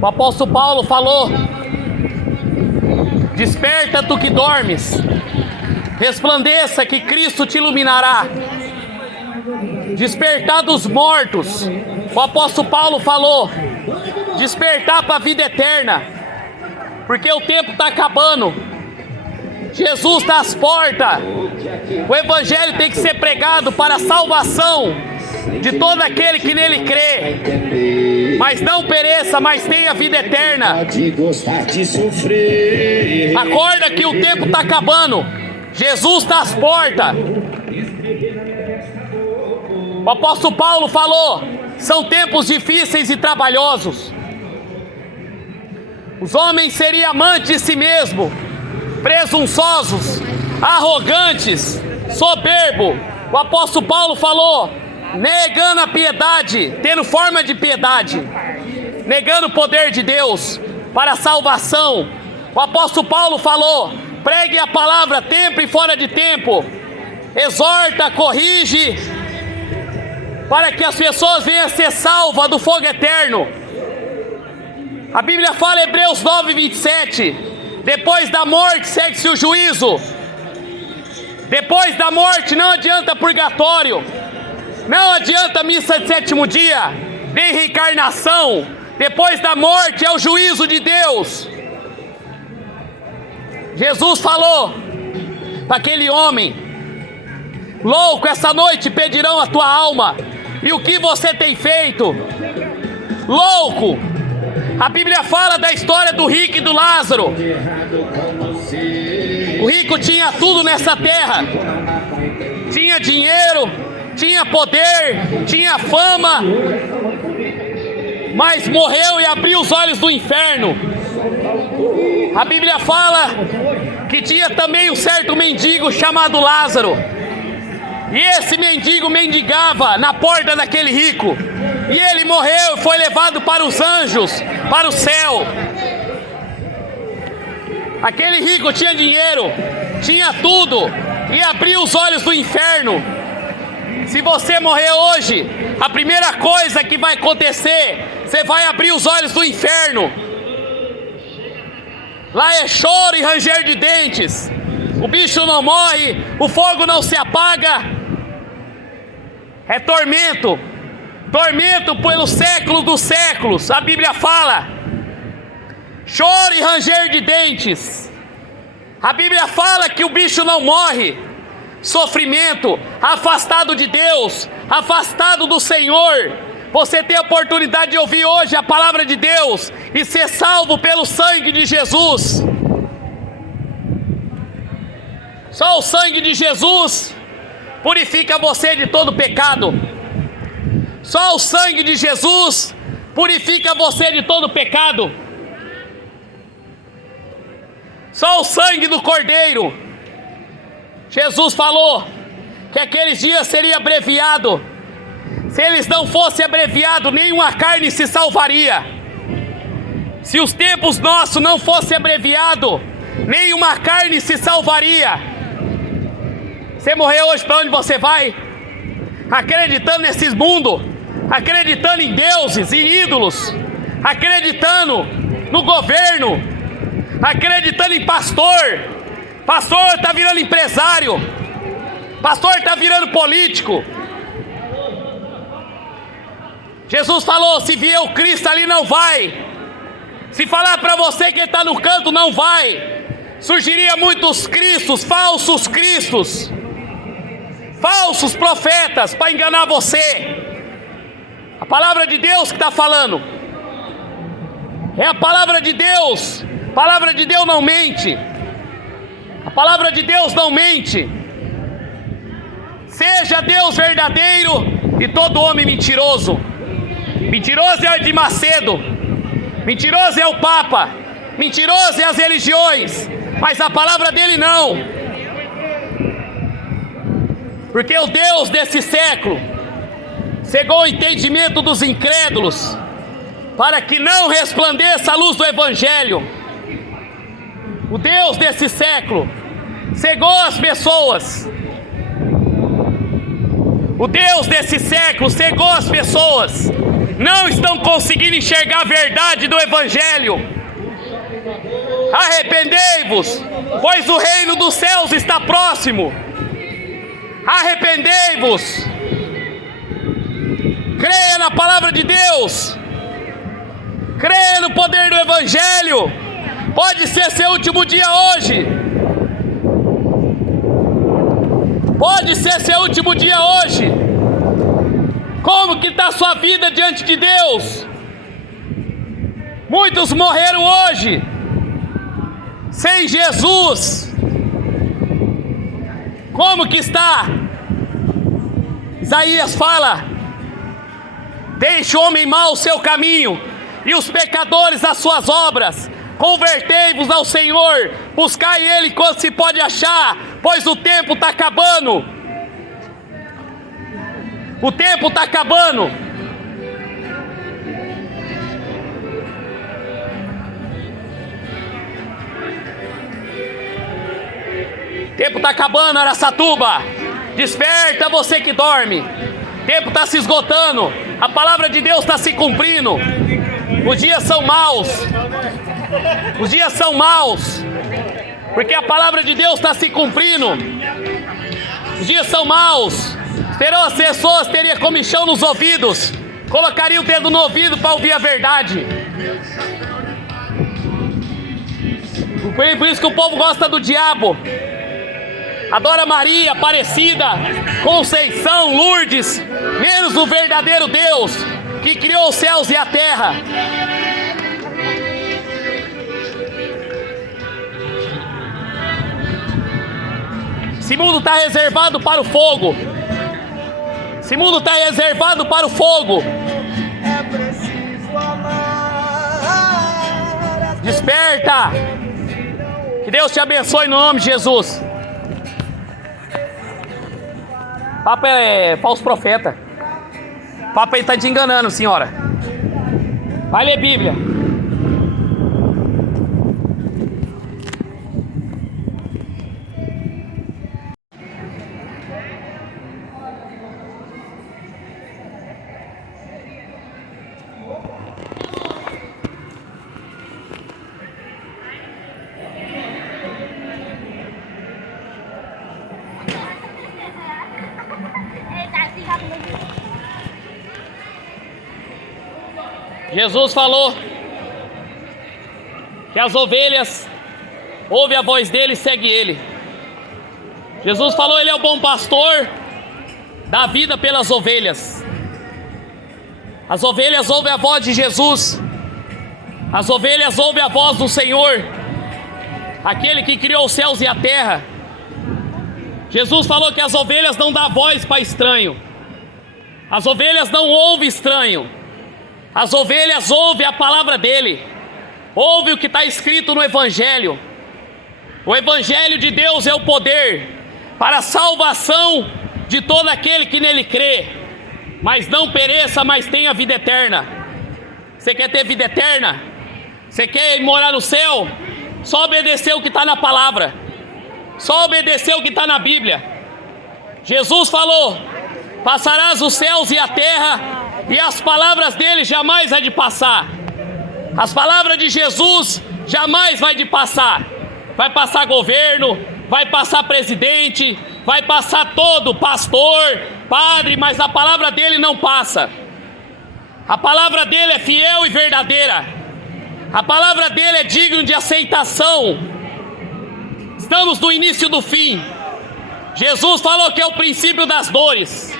O apóstolo Paulo falou: desperta tu que dormes, resplandeça que Cristo te iluminará. Despertar dos mortos. O apóstolo Paulo falou: despertar para a vida eterna, porque o tempo está acabando. Jesus está às portas. O evangelho tem que ser pregado para a salvação de todo aquele que nele crê, mas não pereça, mas tenha vida eterna. Acorda que o tempo está acabando. Jesus está às portas. O apóstolo Paulo falou: são tempos difíceis e trabalhosos. Os homens seriam amantes de si mesmo, presunçosos, arrogantes, soberbos. O apóstolo Paulo falou: negando a piedade, tendo forma de piedade, negando o poder de Deus para a salvação. O apóstolo Paulo falou: pregue a palavra tempo e fora de tempo, exorta, corrige, para que as pessoas venham a ser salvas do fogo eterno. A Bíblia fala em Hebreus 9:27, depois da morte segue-se o juízo. Depois da morte não adianta purgatório, não adianta missa de sétimo dia, nem reencarnação. Depois da morte é o juízo de Deus. Jesus falou para aquele homem: louco, essa noite pedirão a tua alma, e o que você tem feito? Louco! A Bíblia fala da história do rico e do Lázaro. O rico tinha tudo nessa terra, tinha dinheiro, tinha poder, tinha fama, mas morreu e abriu os olhos do inferno. A Bíblia fala que tinha também um certo mendigo chamado Lázaro, e esse mendigo mendigava na porta daquele rico, e ele morreu e foi levado para os anjos, para o céu. Aquele rico tinha dinheiro, tinha tudo, e abriu os olhos do inferno. Se você morrer hoje, a primeira coisa que vai acontecer, você vai abrir os olhos do inferno. Lá é choro e ranger de dentes. O bicho não morre, o fogo não se apaga. É tormento, tormento pelos séculos dos séculos. A Bíblia fala: choro e ranger de dentes. A Bíblia fala que o bicho não morre. Sofrimento, afastado de Deus, afastado do Senhor. Você tem a oportunidade de ouvir hoje a palavra de Deus e ser salvo pelo sangue de Jesus. Só o sangue de Jesus purifica você de todo pecado. Só o sangue de Jesus purifica você de todo pecado. Só o sangue do Cordeiro. Jesus falou que aqueles dias seria abreviado. Se eles não fossem abreviados, nenhuma carne se salvaria. Se os tempos nossos não fossem abreviados, nenhuma carne se salvaria. Você morrer hoje, para onde você vai? Acreditando nesses mundos, acreditando em deuses e ídolos, acreditando no governo, acreditando em pastor. Pastor está virando empresário, pastor está virando político. Jesus falou: se vier o Cristo ali, não vai. Se falar para você que ele está no canto, não vai. Surgiria muitos cristos, falsos cristos, falsos profetas para enganar você. A palavra de Deus que está falando é a palavra de Deus. A palavra de Deus não mente. A palavra de Deus não mente. Seja Deus verdadeiro e todo homem mentiroso. Mentiroso é o de Macedo, mentiroso é o Papa, mentiroso é as religiões, mas a palavra dele não. Porque o Deus desse século cegou o entendimento dos incrédulos, para que não resplandeça a luz do Evangelho. O Deus desse século cegou as pessoas. O Deus desse século cegou as pessoas. Não estão conseguindo enxergar a verdade do Evangelho. Arrependei-vos, pois o reino dos céus está próximo. Arrependei-vos. Creia na palavra de Deus. Creia no poder do Evangelho. Pode ser seu último dia hoje. Pode ser seu último dia hoje. Como que está a sua vida diante de Deus? Muitos morreram hoje sem Jesus. Como que está? Isaías fala: deixe o homem mau o seu caminho e os pecadores as suas obras. Convertei-vos ao Senhor, buscai Ele quando se pode achar, pois o tempo está acabando. O tempo está acabando. O tempo está acabando, Araçatuba. Desperta você que dorme. O tempo está se esgotando. A palavra de Deus está se cumprindo. Os dias são maus. Os dias são maus. Porque a palavra de Deus está se cumprindo. Os dias são maus. Terão as pessoas, teria comichão nos ouvidos, colocaria o dedo no ouvido para ouvir a verdade. Por isso que o povo gosta do diabo. Adora Maria, Aparecida, Conceição, Lourdes, menos o verdadeiro Deus que criou os céus e a terra. Esse mundo está reservado para o fogo. Esse mundo está reservado para o fogo. É preciso amar. Desperta. Que Deus te abençoe no nome de Jesus. Papa é falso profeta. Papa aí está te enganando, senhora. Vai ler Bíblia. Jesus falou que as ovelhas ouvem a voz dele e seguem ele. Jesus falou: ele é o bom pastor, dá vida pelas ovelhas. As ovelhas ouvem a voz de Jesus. As ovelhas ouvem a voz do Senhor, aquele que criou os céus e a terra. Jesus falou que as ovelhas não dão voz para estranho. As ovelhas não ouvem estranho. As ovelhas ouvem a palavra dele. Ouve o que está escrito no Evangelho. O Evangelho de Deus é o poder para a salvação de todo aquele que nele crê, mas não pereça, mas tenha vida eterna. Você quer ter vida eterna? Você quer morar no céu? Só obedecer o que está na palavra. Só obedecer o que está na Bíblia. Jesus falou: passarás os céus e a terra, e as palavras dele jamais vai de passar. As palavras de Jesus jamais vai de passar. Vai passar governo, vai passar presidente, vai passar todo pastor, padre, mas a palavra dele não passa. A palavra dele é fiel e verdadeira. A palavra dele é digna de aceitação. Estamos no início do fim. Jesus falou que é o princípio das dores.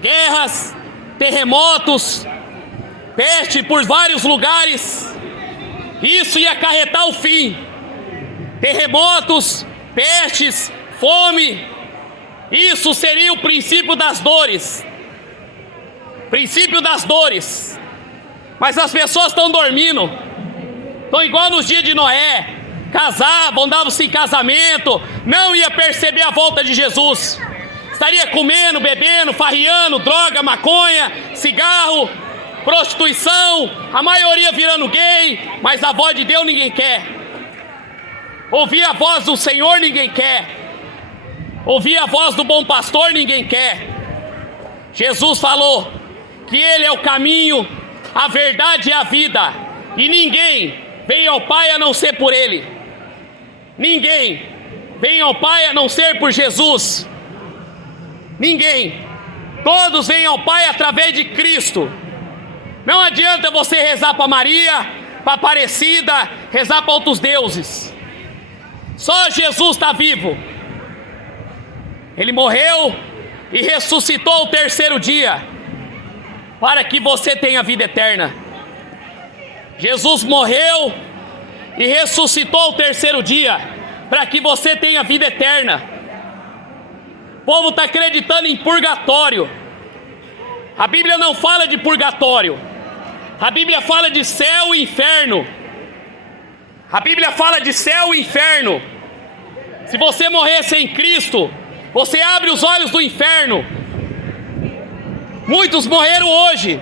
Guerras, terremotos, peste por vários lugares. Isso ia acarretar o fim. Terremotos, pestes, fome. Isso seria o princípio das dores. Princípio das dores. Mas as pessoas estão dormindo. Estão igual nos dias de Noé. Casavam, davam-se em casamento. Não ia perceber a volta de Jesus. Estaria comendo, bebendo, farriando, droga, maconha, cigarro, prostituição, a maioria virando gay, mas a voz de Deus ninguém quer. Ouvir a voz do Senhor ninguém quer. Ouvir a voz do bom pastor ninguém quer. Jesus falou que Ele é o caminho, a verdade e a vida, e ninguém vem ao Pai a não ser por Ele. Ninguém vem ao Pai a não ser por Jesus. Ninguém. Todos vêm ao Pai através de Cristo. Não adianta você rezar para Maria, para Aparecida, rezar para outros deuses. Só Jesus está vivo. Ele morreu e ressuscitou ao terceiro dia, para que você tenha vida eterna. Jesus morreu e ressuscitou ao terceiro dia, para que você tenha vida eterna. O povo está acreditando em purgatório. A Bíblia não fala de purgatório. A Bíblia fala de céu e inferno. A Bíblia fala de céu e inferno. Se você morrer sem Cristo, você abre os olhos do inferno. Muitos morreram hoje.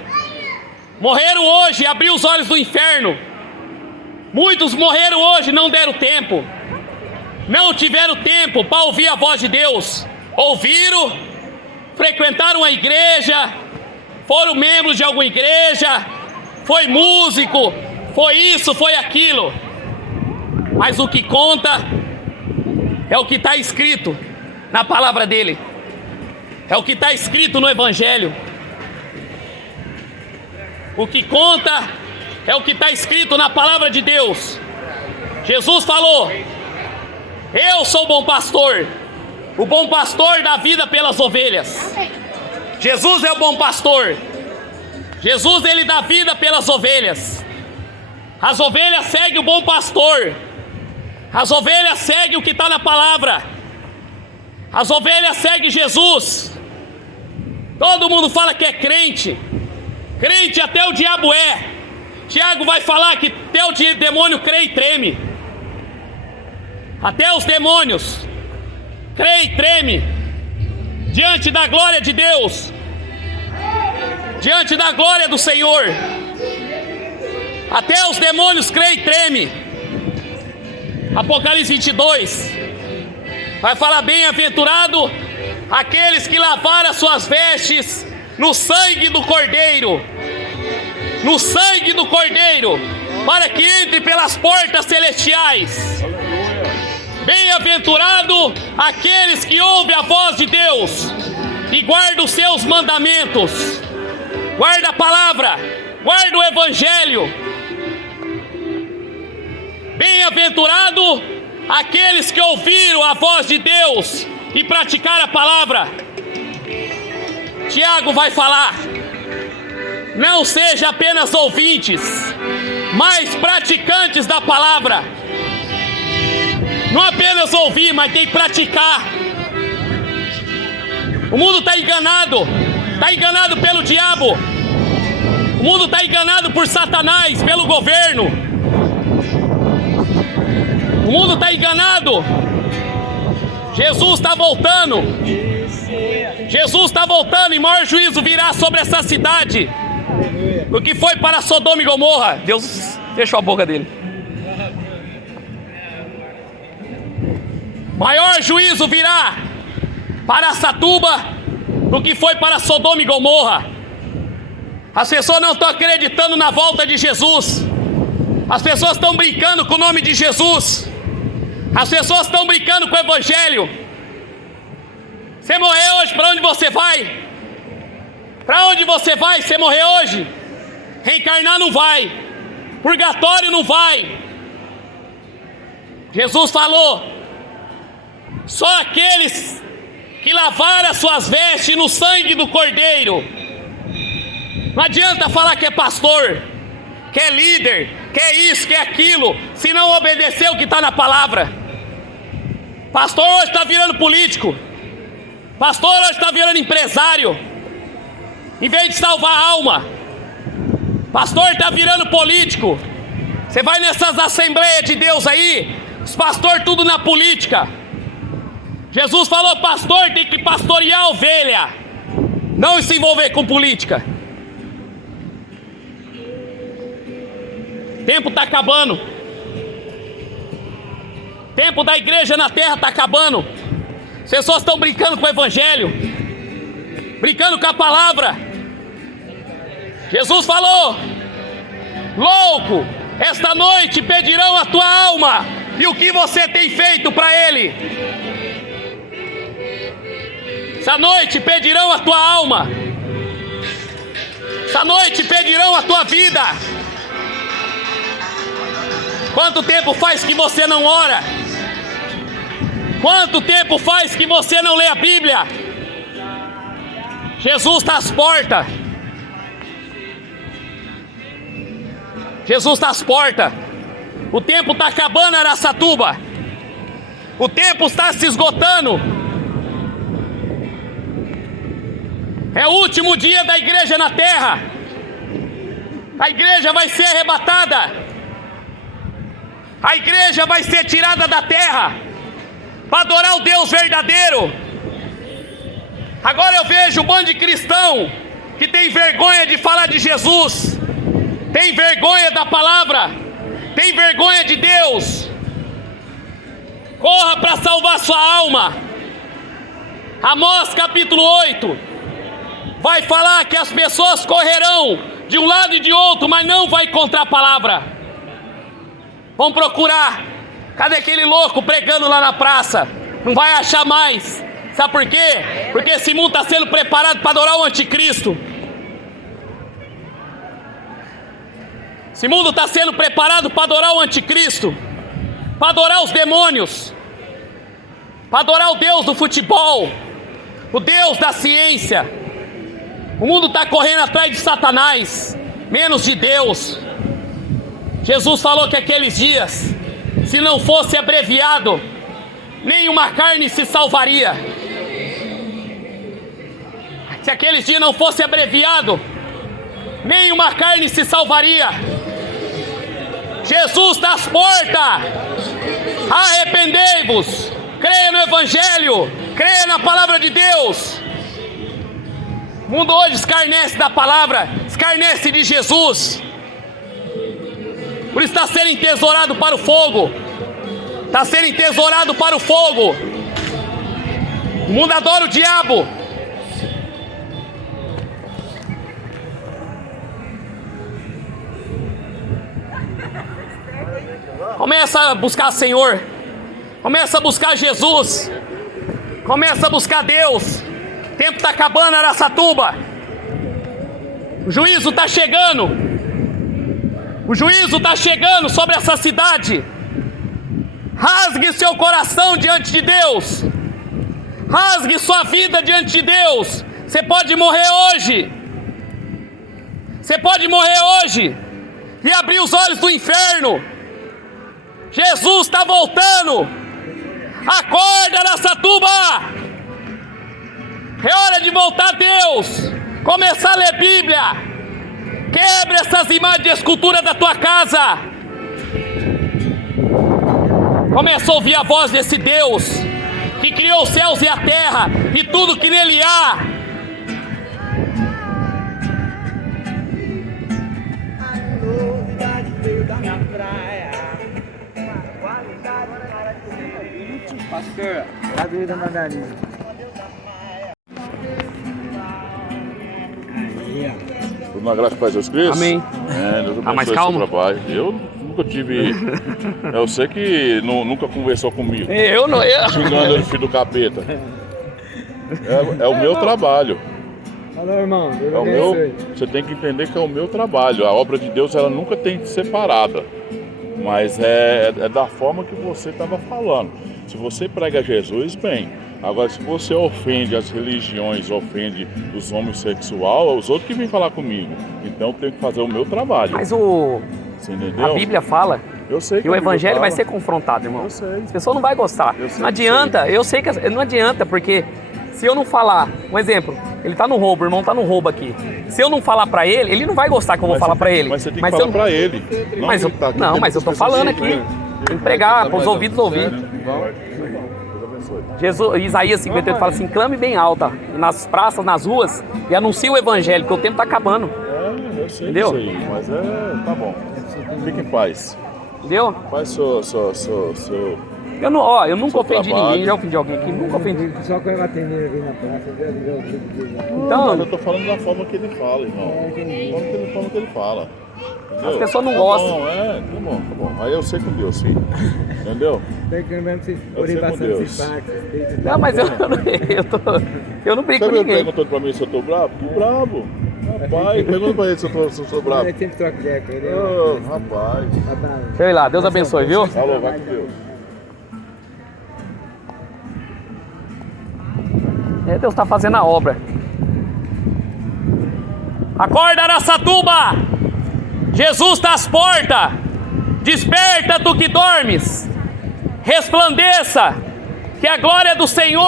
Morreram hoje e abriu os olhos do inferno. Muitos morreram hoje, não deram tempo. Não tiveram tempo para ouvir a voz de Deus. Ouviram, frequentaram a igreja, foram membros de alguma igreja, foi músico, foi isso, foi aquilo. Mas o que conta é o que está escrito na palavra dele. É o que está escrito no Evangelho. O que conta é o que está escrito na palavra de Deus. Jesus falou: eu sou o bom pastor. O bom pastor dá vida pelas ovelhas. Jesus é o bom pastor. Jesus, ele dá vida pelas ovelhas. As ovelhas seguem o bom pastor. As ovelhas seguem o que está na palavra. As ovelhas seguem Jesus. Todo mundo fala que é crente. Crente até o diabo é. Tiago vai falar que até o demônio crê e treme. Até os demônios crê e treme diante da glória de Deus, diante da glória do Senhor. Até os demônios crê e treme. Apocalipse 22 vai falar: bem-aventurado aqueles que lavaram as suas vestes no sangue do Cordeiro, no sangue do Cordeiro, para que entre pelas portas celestiais. Bem-aventurado aqueles que ouvem a voz de Deus e guardam os seus mandamentos. Guarda a palavra, guarda o Evangelho. Bem-aventurado aqueles que ouviram a voz de Deus e praticaram a palavra. Tiago vai falar: não seja apenas ouvintes, mas praticantes da palavra. Não apenas ouvir, mas tem que praticar. O mundo está enganado pelo diabo. O mundo está enganado por Satanás, pelo governo. O mundo está enganado. Jesus está voltando. Jesus está voltando e maior juízo virá sobre essa cidade do que foi para Sodoma e Gomorra. Deus fechou a boca dele. Maior juízo virá para Satuba do que foi para Sodoma e Gomorra. As pessoas não estão acreditando na volta de Jesus. As pessoas estão brincando com o nome de Jesus. As pessoas estão brincando com o Evangelho. Você morrer hoje, para onde você vai? Para onde você vai? Você morrer hoje? Reencarnar não vai. Purgatório não vai. Jesus falou: só aqueles que lavaram as suas vestes no sangue do Cordeiro. Não adianta falar que é pastor, que é líder, que é isso, que é aquilo, se não obedecer o que está na palavra. Pastor hoje está virando político. Pastor hoje está virando empresário, em vez de salvar a alma. Pastor está virando político. Você vai nessas assembleias de Deus aí, os pastores tudo na política. Jesus falou: pastor tem que pastorear a ovelha, não se envolver com política. Tempo está acabando. Tempo da igreja na terra está acabando. As pessoas estão brincando com o Evangelho. brincando com a palavra. Jesus falou: louco, esta noite pedirão a tua alma. E o que você tem feito para ele? Essa noite pedirão a tua alma. Essa noite pedirão a tua vida. Quanto tempo faz que você não ora? Quanto tempo faz que você não lê a Bíblia? Jesus está às portas. Jesus está às portas. O tempo está acabando, Araçatuba. O tempo está se esgotando. É o último dia da igreja na terra. A igreja vai ser arrebatada. A igreja vai ser tirada da terra para adorar o Deus verdadeiro. Agora eu vejo um bando de cristão que tem vergonha de falar de Jesus, tem vergonha da palavra, tem vergonha de Deus. Corra para salvar sua alma. Amós capítulo 8 vai falar que as pessoas correrão de um lado e de outro, mas não vai encontrar a palavra. Vão procurar. Cadê aquele louco pregando lá na praça? Não vai achar mais. Sabe por quê? Porque esse mundo está sendo preparado para adorar o anticristo. Esse mundo está sendo preparado para adorar o anticristo, para adorar os demônios, para adorar o Deus do futebol, o Deus da ciência. O mundo está correndo atrás de Satanás, menos de Deus. Jesus falou que aqueles dias, se não fosse abreviado, nenhuma carne se salvaria. Se aqueles dias não fosse abreviado, nenhuma carne se salvaria. Jesus está às portas. Arrependei-vos, creia no Evangelho, creia na palavra de Deus. O mundo hoje escarnece da palavra, escarnece de Jesus. Por isso está sendo entesourado para o fogo. Está sendo entesourado para o fogo. O mundo adora o diabo. Começa a buscar Senhor. Começa a buscar Jesus. Começa a buscar Deus. O tempo está acabando, Araçatuba. O juízo está chegando. O juízo está chegando sobre essa cidade. Rasgue seu coração diante de Deus. Rasgue sua vida diante de Deus. Você pode morrer hoje. Você pode morrer hoje e abrir os olhos do inferno. Jesus está voltando. Acorda, Araçatuba. É hora de voltar a Deus. Começar a ler Bíblia. Quebre essas imagens de escultura da tua casa. Começa a ouvir a voz desse Deus que criou os céus e a terra e tudo que nele há. A novidade veio da minha praia. Pastor, a vida Margarida. Uma graça para Jesus Cristo. Amém. Deus Tá mais abençoe calmo? seu trabalho. Eu nunca tive. Eu sei que nunca conversou comigo. Eu não. Xingando ele, filho do capeta. É o meu trabalho. Alô, irmão. É o meu. Você tem que entender que é o meu trabalho. A obra de Deus, ela nunca tem que ser separada. Mas é da forma que você estava falando. Se você prega Jesus, bem. Agora, se você ofende as religiões, ofende os homossexuais, os outros que vêm falar comigo. Então, eu tenho que fazer o meu trabalho. Mas Você entendeu? a Bíblia fala Eu sei que o Evangelho fala. vai ser confrontado, irmão. Eu sei. As pessoas não vão gostar. Eu sei Não adianta, eu sei que não adianta, porque se eu não falar, um exemplo, ele tá no roubo, o irmão tá no roubo aqui. Se eu não falar pra ele, ele não vai gostar que eu vou falar pra ele. Mas você tem que falar pra ele. Mas eu, não, mas eu tô falando aqui. Tem que pregar para os ouvidos ouvir. Jesus, Isaías 58 fala assim: clame bem alta nas praças, nas ruas, e anuncie o Evangelho, porque o tempo está acabando. Eu sei. Entendeu? Disso aí, mas tá bom. Fique em paz. Entendeu? Faz seu Eu nunca Seu ofendi trabalho. ninguém, já ofendi alguém aqui, nunca ofendi. Só quando eu atender aqui na praça, Então, Eu tô falando da forma que ele fala, irmão. Da forma que ele fala. Entendeu? As pessoas não Tá gostam. bom, tá bom, tá bom. Aí eu sei com Deus, filho. Entendeu? tem que mesmo se Eu sei com Deus. não, mas eu não brigo Você com ninguém. perguntando pra mim se eu tô bravo? Tô bravo. Rapaz, pergunta pra ele se eu sou bravo. Ele sempre troca ideia com ele. Ô, rapaz. Deixa eu ir lá, Deus abençoe, viu? Falou, vai com Deus. Deus está fazendo a obra. Acorda, Araçatuba! Jesus está às portas. Desperta, tu que dormes. Resplandeça, que a glória do Senhor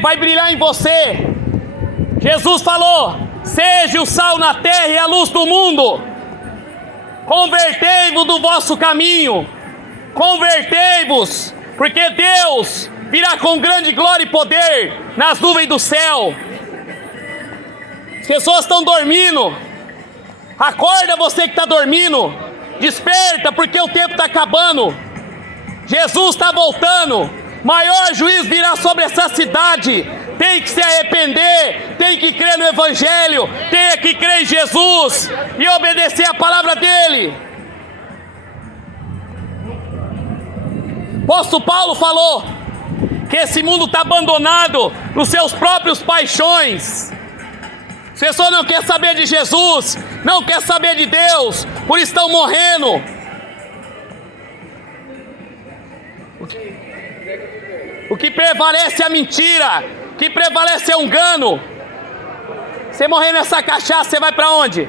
vai brilhar em você. Jesus falou: seja o sal na terra e a luz do mundo. Convertei-vos do vosso caminho. Convertei-vos, porque Deus virá com grande glória e poder nas nuvens do céu. As pessoas estão dormindo. Acorda, você que está dormindo. Desperta, porque o tempo está acabando. Jesus está voltando. Maior juízo virá sobre essa cidade. Tem que se arrepender, tem que crer no Evangelho, tem que crer em Jesus e obedecer a palavra dele. O apóstolo Paulo falou que esse mundo está abandonado nos seus próprios paixões. As pessoas não querem saber de Jesus, não querem saber de Deus, por isso estão morrendo. O que prevalece é a mentira, o que prevalece é o engano. Você morrer nessa cachaça, você vai para onde?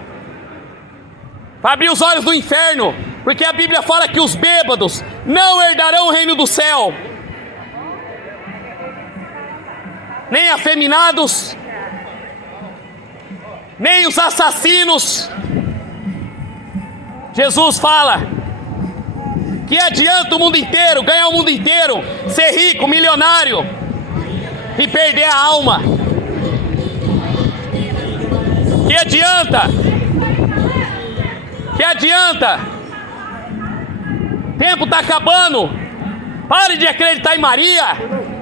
Vai abrir os olhos do inferno, porque a Bíblia fala que os bêbados não herdarão o reino do céu. Nem afeminados, nem os assassinos. Jesus fala: que adianta o mundo inteiro, ganhar o mundo inteiro, ser rico, milionário e perder a alma? Que adianta? Que adianta? O tempo está acabando. Pare de acreditar em Maria,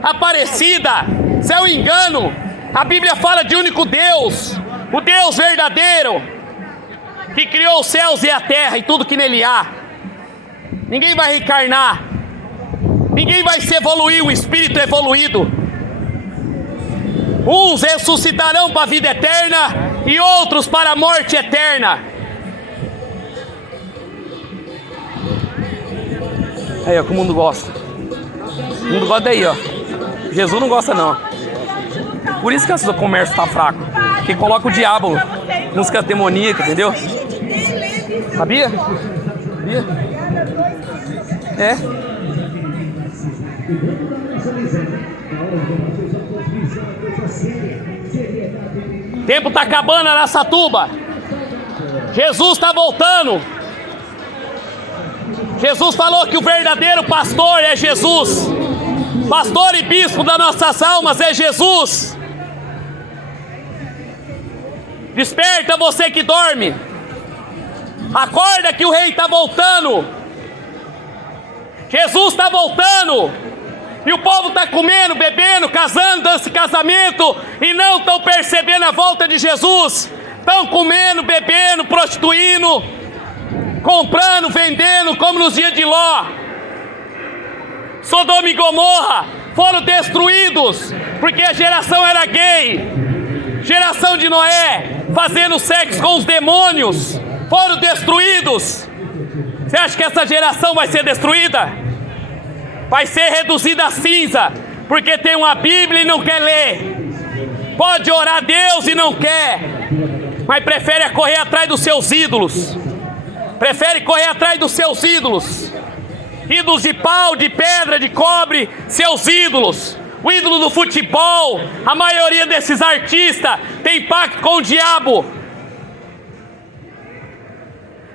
Aparecida. Isso é um engano. A Bíblia fala de único Deus, o Deus verdadeiro, que criou os céus e a terra e tudo que nele há. Ninguém vai reencarnar, ninguém vai se evoluir, o espírito evoluído. Uns ressuscitarão para a vida eterna e outros para a morte eterna. Aí, ó, que o mundo gosta. O mundo gosta daí, ó. Jesus não gosta, não. Por isso que o comércio tá fraco. Porque coloca o diabo, música demoníaca, entendeu? Sabia? Sabia? É. Tempo tá acabando, Araçatuba. Jesus está voltando. Jesus falou que o verdadeiro pastor é Jesus. Pastor e bispo das nossas almas é Jesus. Desperta, você que dorme. Acorda que o rei está voltando. Jesus está voltando. E o povo está comendo, bebendo, casando, dando casamento e não estão percebendo a volta de Jesus. Estão comendo, bebendo, prostituindo, comprando, vendendo, como nos dias de Ló. Sodoma e Gomorra foram destruídos porque a geração era gay. Geração de Noé fazendo sexo com os demônios foram destruídos. Você acha que essa geração vai ser destruída? Vai ser reduzida a cinza porque tem uma Bíblia e não quer ler. Pode orar a Deus e não quer, mas prefere correr atrás dos seus ídolos. Prefere correr atrás dos seus ídolos. Ídolos de pau, de pedra, de cobre, seus ídolos. O ídolo do futebol, a maioria desses artistas tem pacto com o diabo.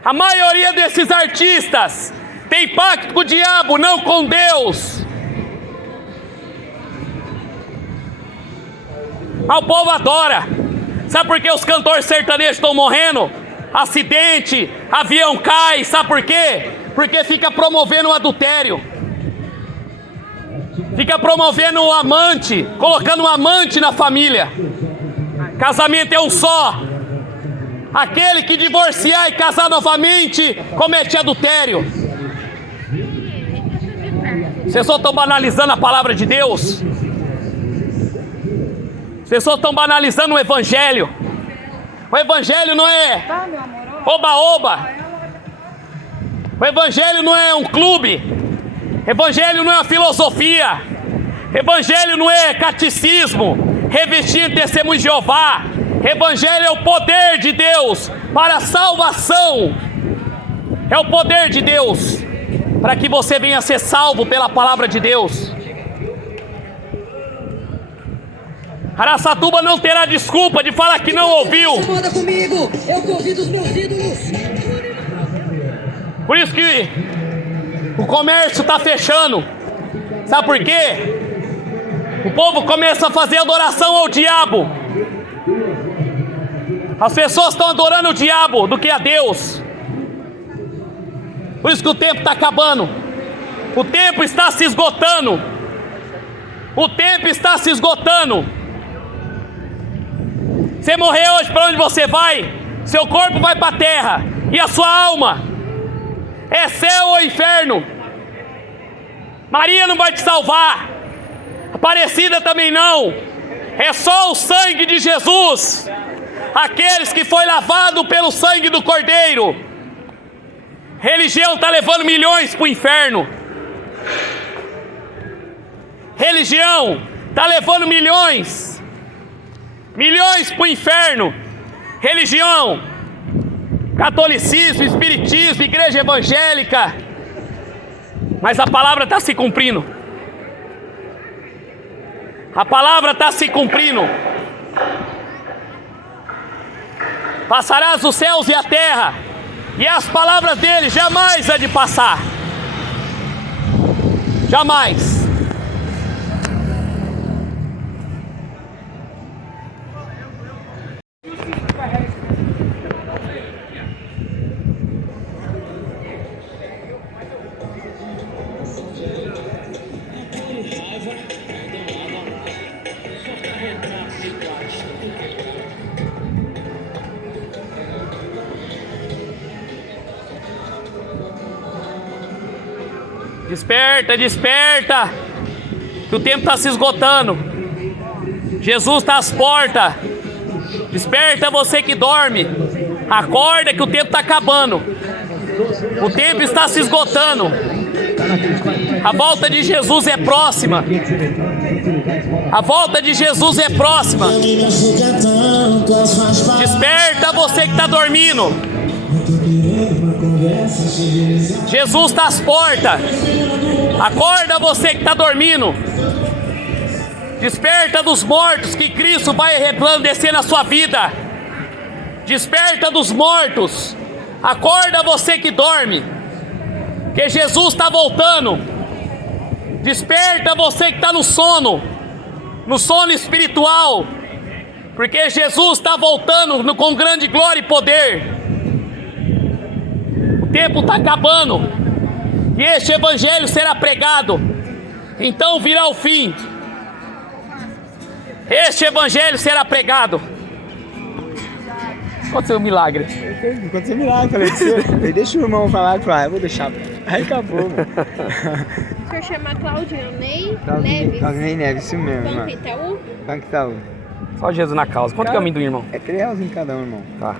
A maioria desses artistas tem pacto com o diabo, não com Deus. Mas o povo adora. Sabe por que os cantores sertanejos estão morrendo? Acidente, avião cai, sabe por quê? Porque fica promovendo o adultério. Fica promovendo um amante, colocando um amante na família. Casamento é um só. Aquele que divorciar e casar novamente comete adultério. Vocês só estão banalizando a palavra de Deus. Vocês só estão banalizando o Evangelho. O Evangelho não é oba-oba. O Evangelho não é um clube. O Evangelho não é uma filosofia. O Evangelho não é catecismo, revestido de testemunho de Jeová. O Evangelho é o poder de Deus para a salvação. É o poder de Deus para que você venha ser salvo pela palavra de Deus. Araçatuba não terá desculpa de falar que não ouviu. Moda comigo, eu convido os meus ídolos. Por isso que o comércio está fechando. Sabe por quê? O povo começa a fazer adoração ao diabo. As pessoas estão adorando o diabo do que a Deus. Por isso que o tempo está acabando. O tempo está se esgotando. O tempo está se esgotando. Você morrer hoje, para onde você vai? Seu corpo vai para a terra. E a sua alma é céu ou inferno. Maria não vai te salvar. Aparecida também não. É só o sangue de Jesus. Aqueles que foi lavado pelo sangue do Cordeiro. Religião está levando milhões para o inferno. Religião está levando milhões para o inferno. Religião, catolicismo, espiritismo, igreja evangélica. Mas a palavra está se cumprindo. A palavra está se cumprindo. Passarás os céus e a terra, e as palavras dele jamais há de passar. Jamais. Desperta, desperta, que o tempo está se esgotando. Jesus está às portas. Desperta você que dorme. Acorda que o tempo está acabando. O tempo está se esgotando. A volta de Jesus é próxima. A volta de Jesus é próxima. Desperta você que está dormindo. Jesus está às portas. Acorda você que está dormindo. Desperta dos mortos, que Cristo vai resplandecer na sua vida. Desperta dos mortos. Acorda você que dorme, que Jesus está voltando. Desperta você que está no sono espiritual, porque Jesus está voltando com grande glória e poder. O tempo está acabando e este evangelho será pregado. Então virá o fim. Este evangelho será pregado. Aconteceu um milagre. Aconteceu um milagre, falei pra você. Deixa o irmão falar, eu vou deixar. Aí acabou, mano. O senhor chama Claudinei Neves? Claudinei Neves, isso mesmo, Banco mano. Itaú? Banco Itaú. Só Jesus na causa. Quanto que é o amendoim, irmão? É R$3 em cada um, irmão. Tá.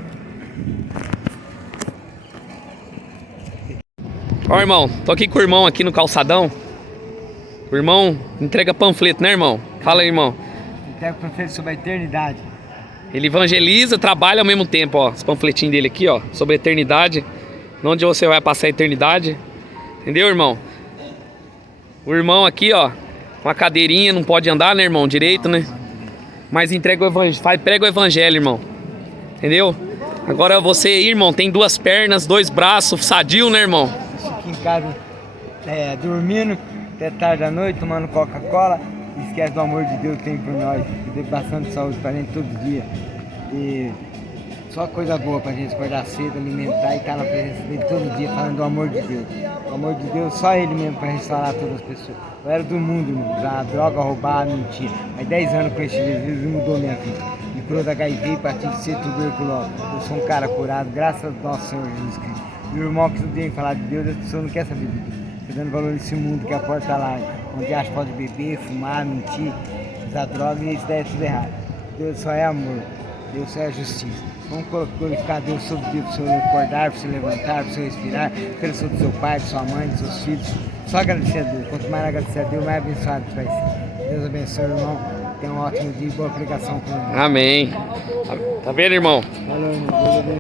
Ó, irmão, tô aqui com o irmão aqui no calçadão. O irmão entrega panfleto, né, irmão? Fala aí, irmão. Entrega panfleto sobre a eternidade. Ele evangeliza, trabalha ao mesmo tempo, ó. Os panfletinhos dele aqui, ó, sobre a eternidade. Onde você vai passar a eternidade. Entendeu, irmão? O irmão aqui, ó, com a cadeirinha, não pode andar, né, irmão? Direito, né? Mas entrega o evangelho, prega o evangelho, irmão. Entendeu? Agora você, irmão, tem 2 pernas, 2 braços, sadio, né, irmão? Aqui em casa, dormindo até tarde da noite, tomando Coca-Cola. Esquece do amor de Deus que tem por nós. Que dê bastante saúde pra gente todo dia. E só coisa boa pra gente acordar cedo, alimentar e estar na presença dele todo dia, falando do amor de Deus. O amor de Deus, só ele mesmo pra restaurar todas as pessoas. Eu era do mundo, irmão, usar droga, roubar, mentir. Mas 10 anos com esse Jesus mudou minha vida. Me curou da HIV, hepatite C, tuberculose. Eu sou um cara curado, graças ao nosso Senhor Jesus Cristo. Meu irmão que não tem que falar de Deus, as pessoas não querem saber de Deus. Tá dando valor nesse mundo que a porta tá lá, onde acha pode beber, fumar, mentir, usar droga e isso daí é tudo errado. Deus só é amor, Deus só é justiça. Vamos glorificar Deus sobre o dia para o senhor acordar, para o senhor levantar, para o senhor respirar, pelo seu do seu pai, da sua mãe, dos seus filhos. Só agradecer a Deus. Quanto mais agradecer a Deus, mais abençoado vai ser. Deus abençoe, irmão. Tenha um ótimo dia e boa pregação com ele. Amém. Tá vendo, irmão? Valeu, irmão. Deus abençoe.